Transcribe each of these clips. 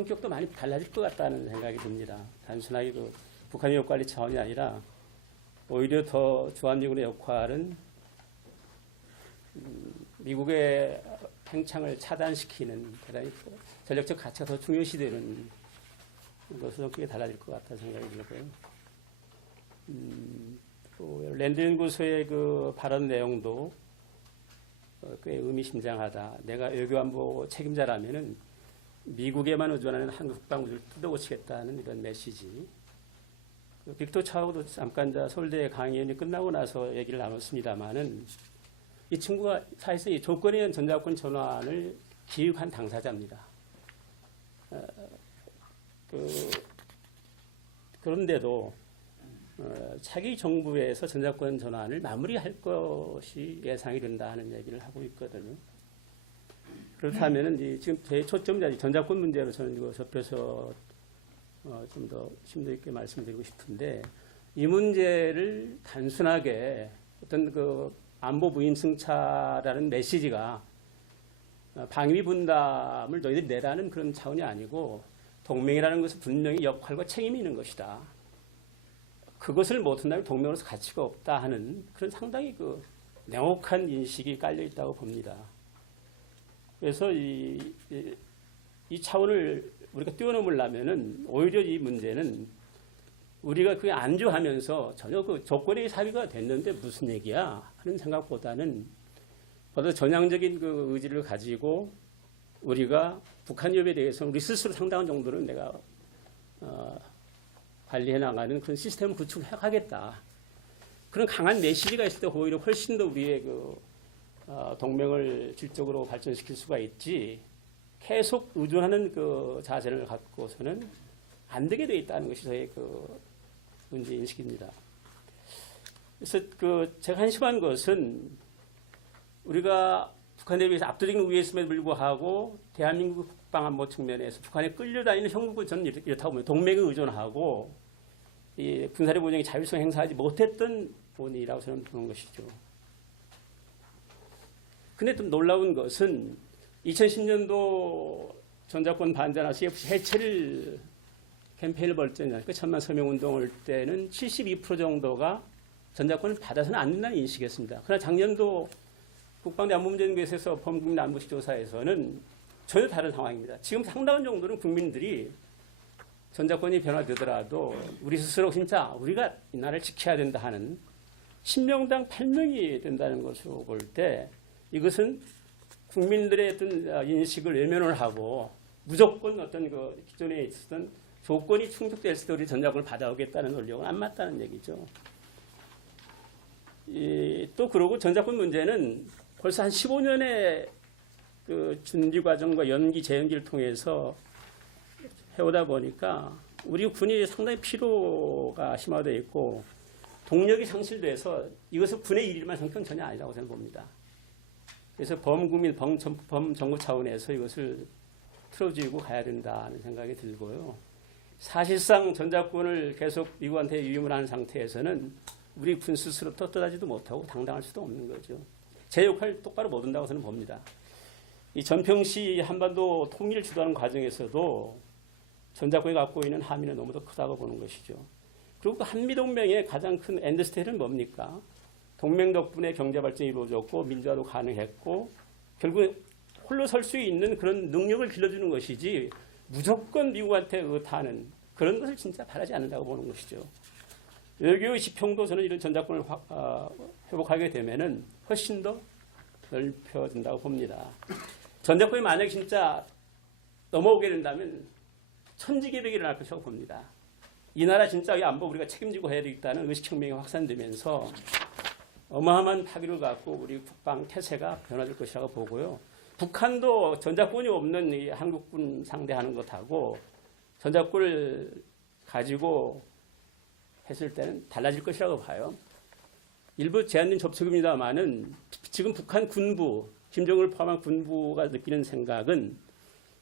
성격도 많이 달라질 것 같다는 생각이 듭니다. 단순하게 북한의 역관리 차원이 아니라 오히려 더 주한미군의 역할은 미국의 팽창을 차단시키는 대단히 전략적 가치가 더 중요시되는 것으로 크게 달라질 것 같다는 생각이 들고요. 또 랜드 연구소의 그 발언 내용도 꽤 의미심장하다. 내가 외교안보 책임자라면은 미국에만 의존하는 한국 국방부를 뜯어고치겠다는 이런 메시지. 빅터 차우도 잠깐 서울대 강연이 끝나고 나서 얘기를 나눴습니다만은 이 친구가 사실상 이 조건에 의한 전자권 전환을 기획한 당사자입니다. 그런데도 차기 정부에서 전자권 전환을 마무리할 것이 예상이 된다 하는 얘기를 하고 있거든요. 그렇다면 지금 제 초점자리 전자권 문제로 저는 이거 접해서 좀 더 심도 있게 말씀드리고 싶은데, 이 문제를 단순하게 어떤 그 안보 무임승차라는 메시지가 방위 분담을 너희들이 내라는 그런 차원이 아니고, 동맹이라는 것은 분명히 역할과 책임이 있는 것이다. 그것을 못한다면 동맹으로서 가치가 없다 하는 그런 상당히 그 냉혹한 인식이 깔려 있다고 봅니다. 그래서 이 차원을 우리가 뛰어넘으려면은 오히려 이 문제는 우리가 그게 안주하면서 전혀 그 조건의 합의가 됐는데 무슨 얘기야 하는 생각보다는 보다 전향적인 그 의지를 가지고 우리가 북한 위협에 대해서 우리 스스로 상당한 정도는 내가 관리해 나가는 그런 시스템을 구축해 가겠다. 그런 강한 메시지가 있을 때 오히려 훨씬 더 우리의 그 동맹을 질적으로 발전시킬 수가 있지, 계속 의존하는 그 자세를 갖고서는 안 되게 되어 있다는 것이 저의 그 문제 인식입니다. 그래서 제가 한심한 것은 우리가 북한에 비해서 압도적인 우위에 있음에도 불구하고 대한민국 국방안보 측면에서 북한에 끌려다니는 형국은 저는 이렇다고 보면 동맹에 의존하고 이 군사력 운영의 자율성 행사하지 못했던 원인이라고 저는 보는 것이죠. 근데 좀 놀라운 것은 2010년도 전자권 반대나 CFC 해체를 캠페인을 벌였잖아요. 천만 서명 운동을 때는 72% 정도가 전자권을 받아서는 안 된다는 인식이었습니다. 그러나 작년도 국방대 안보문제연구소에서 범국민 안보실 조사에서는 전혀 다른 상황입니다. 지금 상당한 정도는 국민들이 전자권이 변화되더라도 우리 스스로 진짜 우리가 이 나라를 지켜야 된다 하는 10명당 8명이 된다는 것으로 볼 때 이것은 국민들의 어떤 인식을 외면을 하고 무조건 어떤 그 기존에 있었던 조건이 충족됐을 때 우리 전자권을 받아오겠다는 논리하고는 안 맞다는 얘기죠. 또 그러고 전자권 문제는 벌써 한 15년의 그 준비 과정과 연기, 재연기를 통해서 해오다 보니까 우리 군이 상당히 피로가 심화되어 있고 동력이 상실돼서 이것을 군의 일일만 성격은 전혀 아니라고 저는 봅니다. 그래서 범국민, 범정부 차원에서 이것을 틀어주고 가야 된다는 생각이 들고요. 사실상 전자권을 계속 미국한테 유임을 하는 상태에서는 우리 군 스스로 떳떳하지도 못하고 당당할 수도 없는 거죠. 제 역할을 똑바로 못 한다고 저는 봅니다. 이 전평시 한반도 통일을 주도하는 과정에서도 전자권이 갖고 있는 함의는 너무도 크다고 보는 것이죠. 그리고 그 한미동맹의 가장 큰 엔드스테이트는 뭡니까? 동맹 덕분에 경제 발전이 이루어졌고 민주화도 가능했고 결국 홀로 설 수 있는 그런 능력을 길러주는 것이지 무조건 미국한테 의타하는 그런 것을 진짜 바라지 않는다고 보는 것이죠. 외교의 지평도 저는 이런 전자권을 회복하게 되면은 훨씬 더 넓혀진다고 봅니다. 전자권이 만약에 진짜 넘어오게 된다면 천지개벽이 일어날 것이라고 봅니다. 이 나라 진짜 안보 우리가 책임지고 해야 되겠다는 의식혁명이 확산되면서 어마어마한 파기를 갖고 우리 국방 태세가 변화될 것이라고 보고요. 북한도 전자권이 없는 이 한국군 상대하는 것하고 전자권을 가지고 했을 때는 달라질 것이라고 봐요. 일부 제한된 접촉입니다만은 지금 북한 군부, 김정은을 포함한 군부가 느끼는 생각은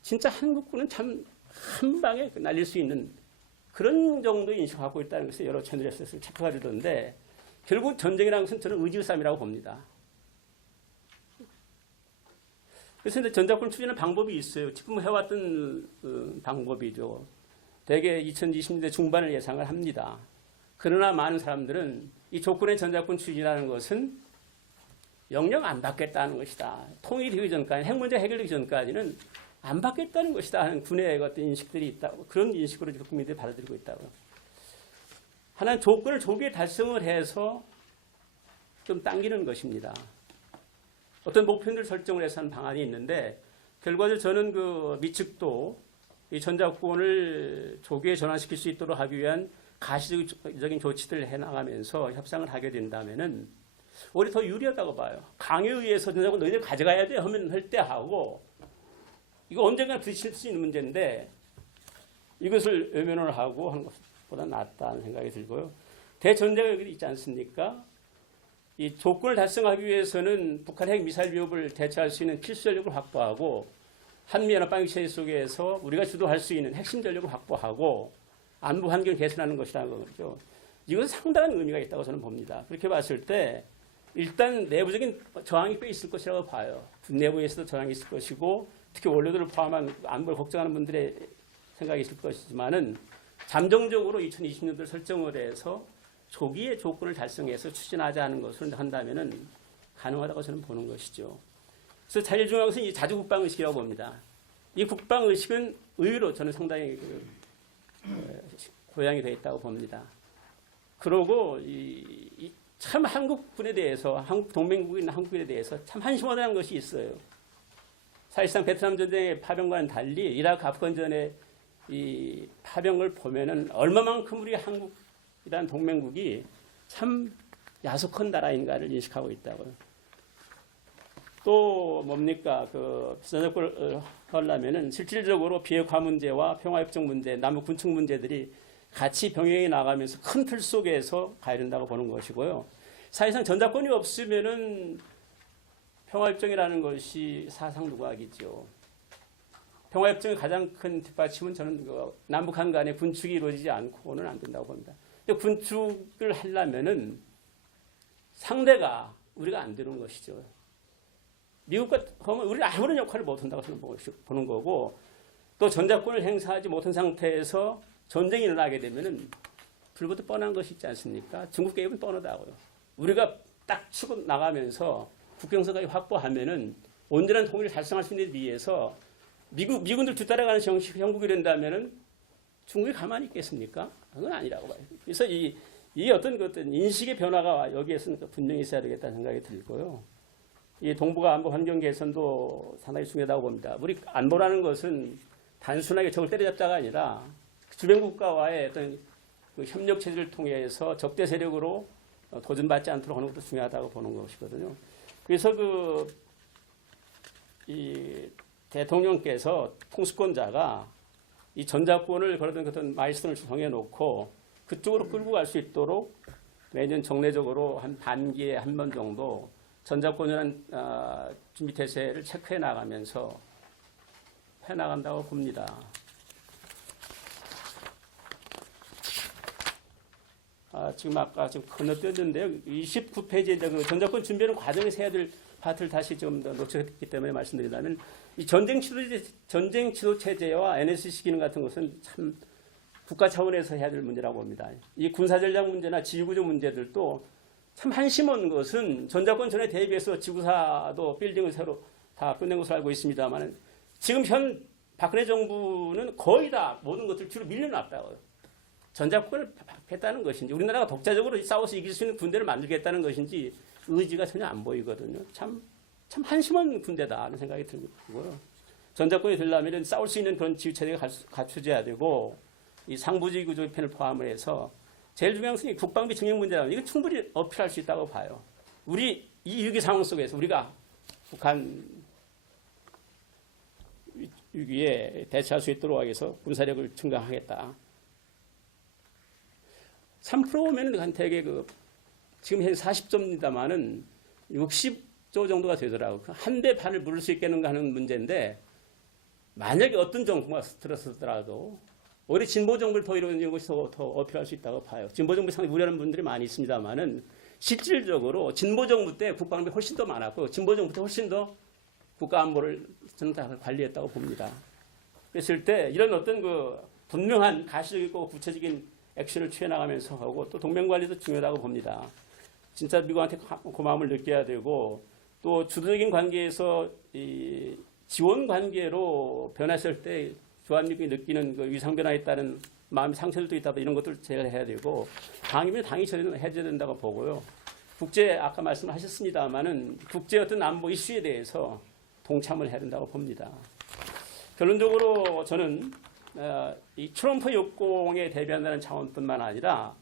진짜 한국군은 참 한 방에 날릴 수 있는 그런 정도의 인식을 갖고 있다는 것을 여러 채널에서 체크가 되던데 결국 전쟁이라는 것은 저는 의지의 싸움이라고 봅니다. 그래서 이제 전작권 추진하는 방법이 있어요. 지금 해왔던 방법이죠. 대개 2020년대 중반을 예상을 합니다. 그러나 많은 사람들은 이 조건의 전작권 추진이라는 것은 영영 안 받겠다는 것이다. 통일이 되기 전까지, 핵 문제 해결되기 전까지는 안 받겠다는 것이다 하는 군의 어떤 인식들이 있다고, 그런 인식으로 국민들이 받아들이고 있다고. 하나는 조건을 조기에 달성을 해서 좀 당기는 것입니다. 어떤 목표를 설정을 해서 하는 방안이 있는데, 결과적으로 저는 그 미측도 이 전작권을 조기에 전환시킬 수 있도록 하기 위한 가시적인 조치들을 해나가면서 협상을 하게 된다면은 오히려 더 유리하다고 봐요. 강요에 의해서 전작권 너희들 가져가야 돼 하면 할 때 하고, 이거 언젠가 부딪힐 수 있는 문제인데 이것을 외면을 하고 하는 것보다 낫다는 생각이 들고요. 대전제가 여기 있지 않습니까? 이 조건을 달성하기 위해서는 북한 핵 미사일 위협을 대처할 수 있는 필수 전력을 확보하고, 한미연합방위 체제 속에서 우리가 주도할 수 있는 핵심 전력을 확보하고 안보 환경을 개선하는 것이라는 거죠. 이것은 상당한 의미가 있다고 저는 봅니다. 그렇게 봤을 때 일단 내부적인 저항이 꽤 있을 것이라고 봐요. 군 내부에서도 저항이 있을 것이고, 특히 원로들을 포함한 안보를 걱정하는 분들의 생각이 있을 것이지만은 잠정적으로 2020년도를 설정을 해서 조기에 조건을 달성해서 추진하자는 것을 한다면은 가능하다고 저는 보는 것이죠. 그래서 제일 중요한 것은 이 자주 국방의식이라고 봅니다. 이 국방의식은 의외로 저는 상당히 고양이 되어 있다고 봅니다. 그러고 참 한국군에 대해서, 한국 동맹국인 한국군에 대해서 참 한심하다는 것이 있어요. 사실상 베트남 전쟁의 파병과는 달리 이라크 아프간전의 이 파병을 보면은 얼마만큼 우리 한국이라는 동맹국이 참 야속한 나라인가를 인식하고 있다고요. 또 뭡니까? 그 전작권을 하려면은 실질적으로 비핵화 문제와 평화협정 문제, 남북 군축 문제들이 같이 병행해 나가면서 큰 틀 속에서 가야 된다고 보는 것이고요. 사실상 전작권이 없으면은 평화협정이라는 것이 사상 누각이죠. 평화협정의 가장 큰 뒷받침은 저는 남북한 간의 군축이 이루어지지 않고는 안 된다고 봅니다. 근데 군축을 하려면은 상대가 우리가 안 되는 것이죠. 미국과 하면 우리는 아무런 역할을 못한다고 저는 보는 거고, 또 전작권을 행사하지 못한 상태에서 전쟁이 일어나게 되면은 불부터 뻔한 것이 있지 않습니까? 중국 개입은 뻔하다고요. 우리가 딱 치고 나가면서 국경선까지 확보하면은 온전한 통일을 달성할 수 있는 데 비해서 미군들 뒤따라가는 형국이 된다면은 중국이 가만히 있겠습니까? 그건 아니라고 봐요. 그래서 이 어떤 인식의 변화가 여기에서는 분명히 있어야 되겠다는 생각이 들고요. 이 동북아 안보 환경 개선도 상당히 중요하다고 봅니다. 우리 안보라는 것은 단순하게 적을 때려잡자가 아니라 주변 국가와의 어떤 그 협력 체제를 통해서 적대 세력으로 도전받지 않도록 하는 것도 중요하다고 보는 것이거든요. 그래서 이 대통령께서 통수권자가 이 전작권을 걸어둔 어떤 마일스톤을 정해놓고 그쪽으로 끌고 갈 수 있도록 매년 정례적으로 한 반기에 한 번 정도 전작권이라는 준비 태세를 체크해 나가면서 해 나간다고 봅니다. 지금 아까 좀 건너뛰었는데요. 29페이지에 그 전작권 준비하는 과정에서 해야 될 파트를 다시 좀 더 놓쳤기 때문에 말씀드리자면, 이 전쟁 지도 체제와 NSC 기능 같은 것은 참 국가 차원에서 해야 될 문제라고 봅니다. 이 군사 전략 문제나 지휘구조 문제들도 참 한심한 것은 전작권 전에 대비해서 지구사도 빌딩을 새로 다 끝낸 것으로 알고 있습니다만, 지금 현 박근혜 정부는 거의 다 모든 것들을 뒤로 밀려놨다고요. 전작권을 받겠다는 것인지, 우리나라가 독자적으로 싸워서 이길 수 있는 군대를 만들겠다는 것인지 의지가 전혀 안 보이거든요. 참 한심한 군대다 하는 생각이 들고요. 전작권이 되려면 싸울 수 있는 그런 지휘체제가 갖춰져야 되고, 이 상부지휘 구조의 편을 포함을 해서 제일 중요한 것은 국방비 증액 문제라면 이거 충분히 어필할 수 있다고 봐요. 우리 이 위기 상황 속에서 우리가 북한 위기에 대처할 수 있도록 하기 위해서 군사력을 증강하겠다. 3%면 한 대개 지금 현 40조입니다만은 60조 정도가 되더라고요. 한 대 반을 물을 수 있겠는가 하는 문제인데, 만약에 어떤 정부가 들었더라도 오히려 진보 정부를 더 이루는 것이 더 어필할 수 있다고 봐요. 진보 정부 상당히 우려하는 분들이 많이 있습니다만은 실질적으로 진보 정부 때 국방비 훨씬 더 많았고, 진보 정부 때 훨씬 더 국가 안보를 저는 다 관리했다고 봅니다. 그랬을 때 이런 어떤 그 분명한 가시적이고 구체적인 액션을 취해 나가면서 하고 또 동맹 관리도 중요하다고 봅니다. 진짜 미국한테 고마움을 느껴야 되고 또 주도적인 관계에서 이 지원 관계로 변했을 때 주한미국이 느끼는 그 위상 변화에 따른 마음의 상처들도 있다 이런 것들 제거해야 되고 방위비는 당연히 해줘야 된다고 보고요. 국제 아까 말씀하셨습니다만은 국제 어떤 안보 이슈에 대해서 동참을 해야 된다고 봅니다. 결론적으로 저는 이 트럼프 역공에 대비한다는 차원뿐만 아니라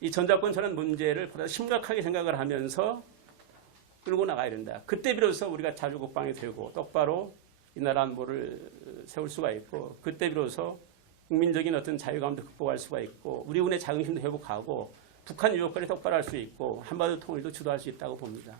이 전자권 전환 문제를 보다 심각하게 생각을 하면서 끌고 나가야 된다. 그때 비로소 우리가 자주 국방이 되고 똑바로 이 나라 안보를 세울 수가 있고 그때 비로소 국민적인 어떤 자유감도 극복할 수가 있고 우리 군의 자긍심도 회복하고 북한 유혹거리 똑바로 할 수 있고 한반도 통일도 주도할 수 있다고 봅니다.